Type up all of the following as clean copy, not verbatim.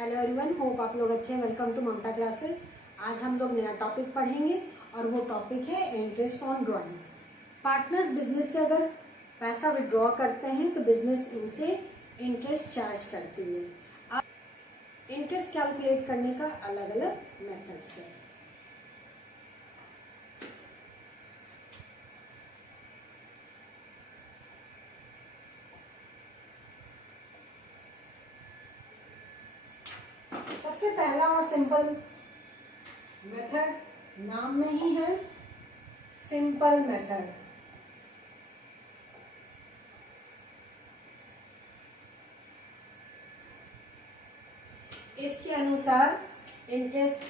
Hello everyone, hope आप लोग अच्छे हैं। Welcome to Mamta classes. आज हम लोग नया टॉपिक पढ़ेंगे और वो टॉपिक है interest on drawings. Partners business से अगर पैसा विड्रॉ करते हैं तो बिजनेस उनसे इंटरेस्ट चार्ज करती है। अब इंटरेस्ट कैलकुलेट करने का अलग अलग मेथड्स है। सबसे पहला और सिंपल मेथड नाम में ही है, सिंपल मेथड। इसके अनुसार इंटरेस्ट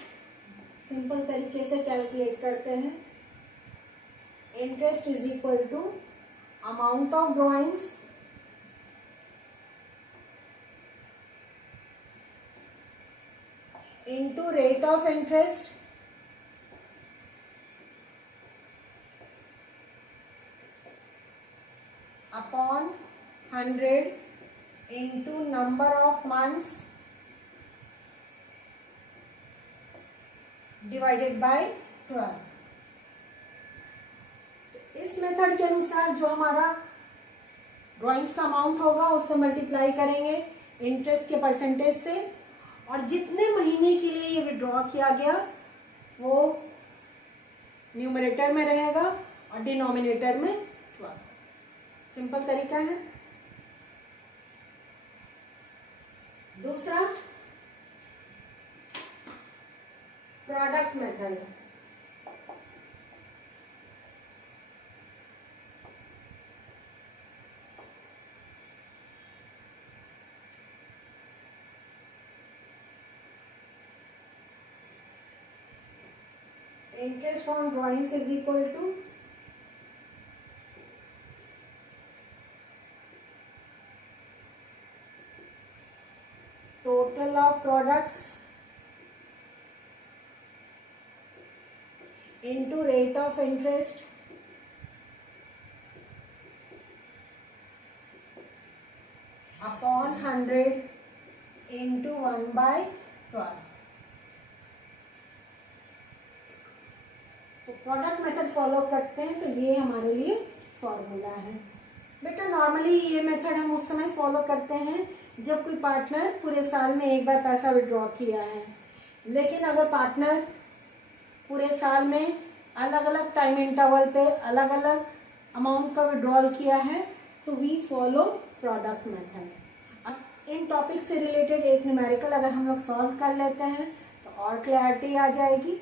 सिंपल तरीके से कैलकुलेट करते हैं। Interest is equal to amount of drawings into rate of interest upon 100 into number of months divided by 12। इस मेथड के अनुसार जो हमारा ड्राइंग्स का अमाउंट होगा उससे मल्टीप्लाई करेंगे इंटरेस्ट के परसेंटेज से, और जितने महीने के लिए ये विड्रॉ किया गया वो न्यूमरेटर में रहेगा और डिनोमिनेटर में 12। सिंपल तरीका है। दूसरा product method. Interest on drawings is equal to total of products into rate of interest upon 100 into 1/12। तो प्रोडक्ट मेथड फॉलो करते हैं तो ये हमारे लिए फॉर्मूला है। बेटा नॉर्मली ये मेथड हम उस समय फॉलो करते हैं जब कोई पार्टनर पूरे साल में एक बार पैसा विड्रॉ किया है, लेकिन अगर पार्टनर पूरे साल में अलग अलग टाइम इंटरवल पे अलग अलग अमाउंट का विड्रॉल किया है तो वी फॉलो प्रोडक्ट मेथड। अब इन टॉपिक से रिलेटेड एक न्यूमेरिकल अगर हम लोग सॉल्व कर लेते हैं तो और क्लैरिटी आ जाएगी।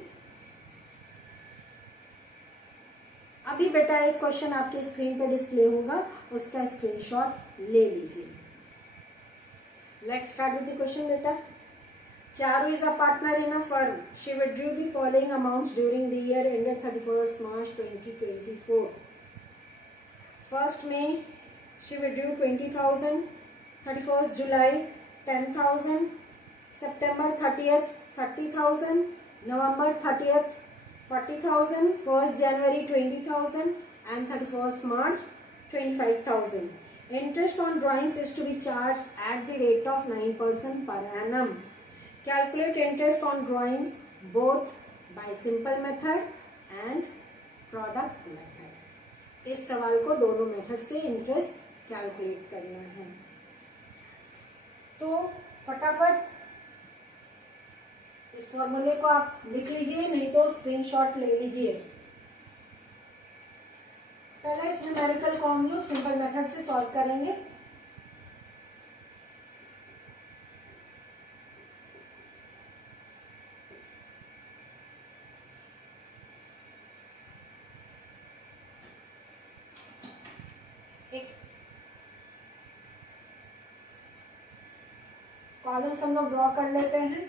अभी बेटा एक क्वेश्चन आपके स्क्रीन पे डिस्प्ले होगा, उसका स्क्रीनशॉट ले लीजिए। Let's start with the question बेटा। Charu is a partner in a firm. She withdrew the following amounts during the year ended 31 March 2024। First में she withdrew 20,000, 31 July 10,000, September 30th 30,000, November 30th 40,000, 1st January 20,000 and 31st March 25,000। Interest on drawings is to be charged at the rate of 9% per annum। Calculate interest on drawings both by simple method and product method। इस सवाल को दोनों method से interest calculate करना है। तो फटाफट इस फॉर्मूले को आप लिख लीजिए, नहीं तो स्क्रीनशॉट ले लीजिए। पहले इस न्यूमेरिकल को हम लोग सिंपल मेथड से सॉल्व करेंगे। एक कॉलम्स हम लोग ड्रॉ कर लेते हैं।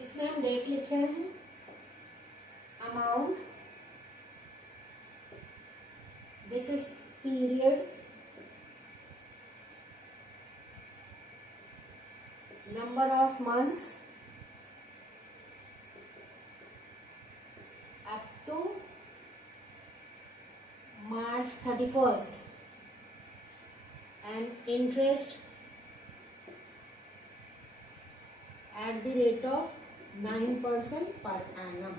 इसमें हम डेट लिखे हैं, amount, this is period, number of months up to March 31st, and interest at the rate of 9% per annum.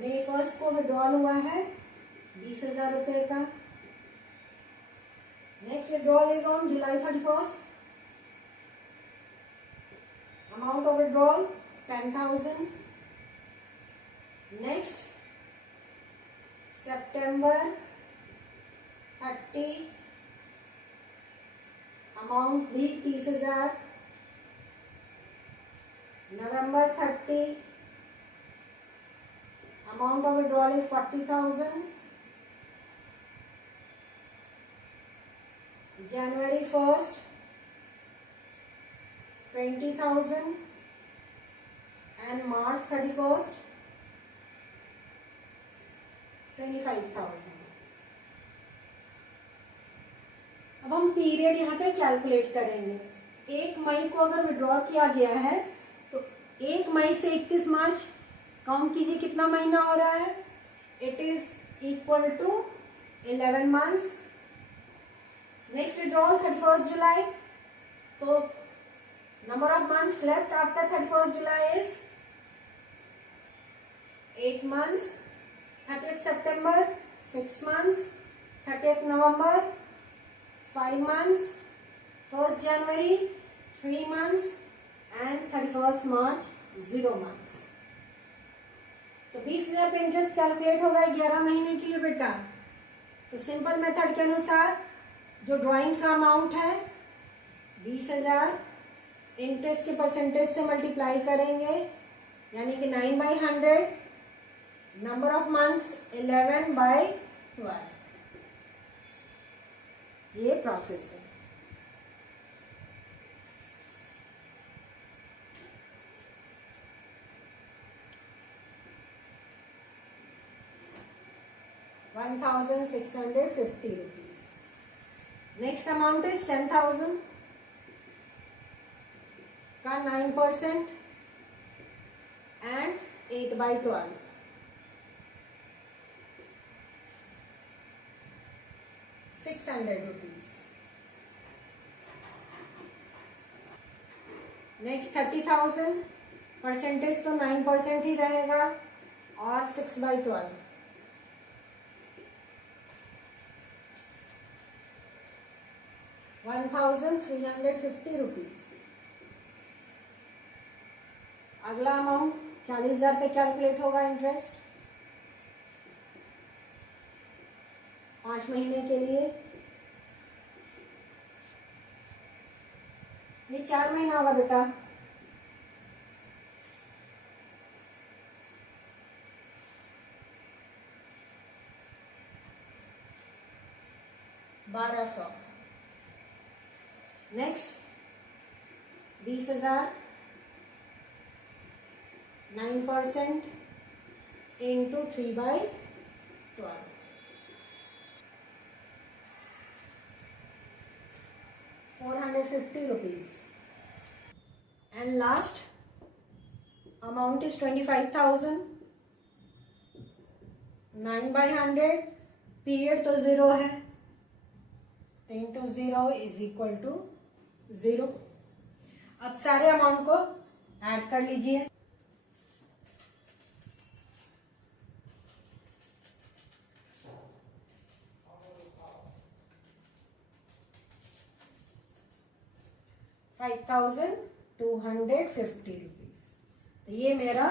मई 1 को विड्रॉल हुआ है 20,000 रुपए का. Next withdrawal is on July 31st. Amount of withdrawal 10,000. Next September 30, amount भी 30,000. November 30, amount of withdrawal is 40,000. January 1st 20,000 and March 31st 25,000. अब हम period यहाँ पे कैलकुलेट करेंगे. 1 मई को अगर विड्रॉ किया गया है तो 1 मई से 31 मार्च काउंट कीजिए कितना महीना हो रहा है. It is equal to 11 months. Next withdrawal 31st July. तो number of months left after 31st July is 8 months. 30th September 6 months. 30th November 5 months. 1st January 3 months and 31st March 0 months. तो 20,000 पे interest calculate होगा 11 महीने के लिए बेटा. तो simple method के अनुसार जो ड्राइंग्स का अमाउंट है 20,000 इंटरेस्ट के परसेंटेज से मल्टीप्लाई करेंगे यानी कि 9/100. Number of months 11/12. ये प्रोसेस है. ₹1,650. नेक्स्ट अमाउंट इज 10,000 का 9% एंड 8/12. ₹600. नेक्स्ट 30,000 परसेंटेज तो 9% ही रहेगा और 6/12. ₹1,350. अगला अमाउंट 40,000 पे कैलकुलेट होगा इंटरेस्ट 5 महीने के लिए. ये 4 महीना होगा बेटा. ₹1,200. Next 20,000 9% into 3/12. ₹450. And last amount is 25,000. 9/100. Period तो 0 है. 10 to 0 is equal to 0. अब सारे अमाउंट को ऐड कर लीजिए. ₹5,250. तो ये मेरा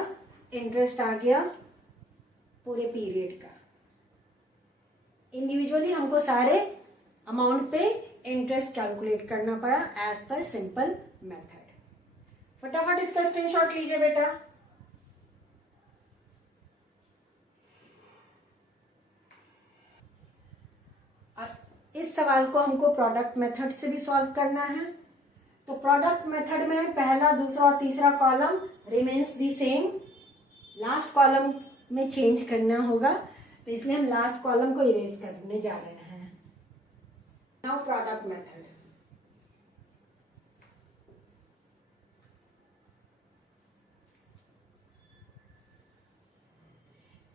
इंटरेस्ट आ गया पूरे पीरियड का. इंडिविजुअली हमको सारे अमाउंट पे इंटरेस्ट कैलकुलेट करना पड़ा एज पर सिंपल मेथड. फटाफट इसका स्क्रीनशॉट लीजिए बेटा. इस सवाल को हमको प्रोडक्ट मेथड से भी सॉल्व करना है. तो प्रोडक्ट मेथड में पहला, दूसरा और तीसरा column remains the same. Last column में चेंज करना होगा तो इसलिए हम लास्ट कॉलम को इरेज करने जा रहे हैं. Now product method.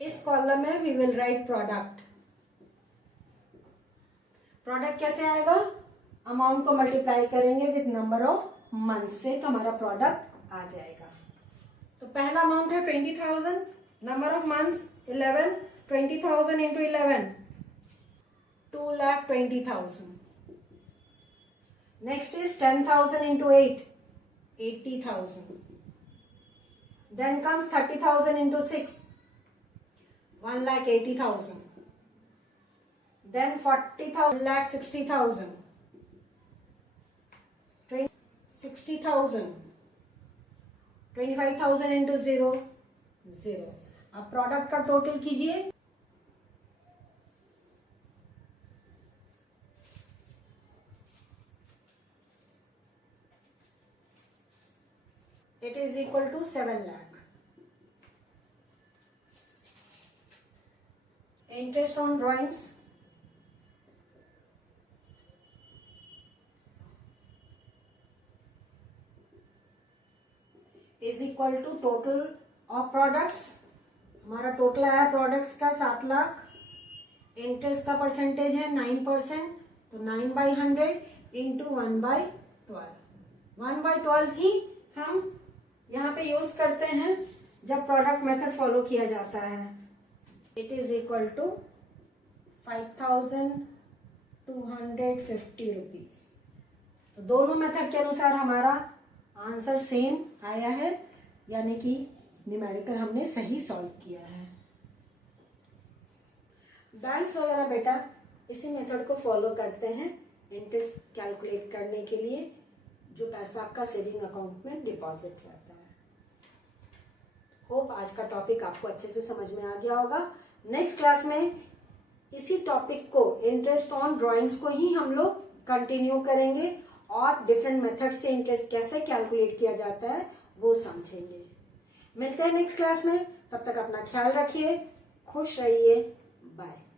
इस कॉलम में we will write product. Product कैसे आएगा, अमाउंट को मल्टीप्लाई करेंगे विद नंबर ऑफ मंथ से तो हमारा प्रोडक्ट आ जाएगा। तो पहला अमाउंट है 20,000, number of months 11, 20,000 into 11 2,20,000। Next is 10,000 into 8 80,000। Then comes 30,000 into 6 1,80,000। Then 40,000 1,60,000 60,000 25,000 into 0 0। अब प्रोडक्ट का टोटल कीजिए, it is equal to 7 lakh। Interest on drawings is equal to total of products। हमारा टोटल आया products का 7 lakh. Interest का percentage है 9%, तो 9/100 into 1/12। 1/12 ही हम यहाँ पे यूज करते हैं जब प्रोडक्ट मेथड फॉलो किया जाता है। It is equal to 5,250 rupees. तो दोनों मेथड के अनुसार हमारा आंसर सेम आया है, यानी कि न्यूमेरिकल हमने सही सॉल्व किया है। बैंक्स वगैरह बेटा इसी मेथड को फॉलो करते हैं इंटरेस्ट कैलकुलेट करने के लिए, जो पैसा आपका सेविंग अकाउंट में डिपॉजिट रहता है। होप आज का टॉपिक आपको अच्छे से समझ में आ गया होगा। नेक्स्ट क्लास में इसी टॉपिक को, इंटरेस्ट ऑन ड्राइंग्स को ही हम लोग कंटिन्यू करेंगे और डिफरेंट मेथड से इंटरेस्ट कैसे कैलकुलेट किया जाता है वो समझेंगे। मिलते हैं नेक्स्ट क्लास में, तब तक अपना ख्याल रखिए, खुश रहिए, बाय।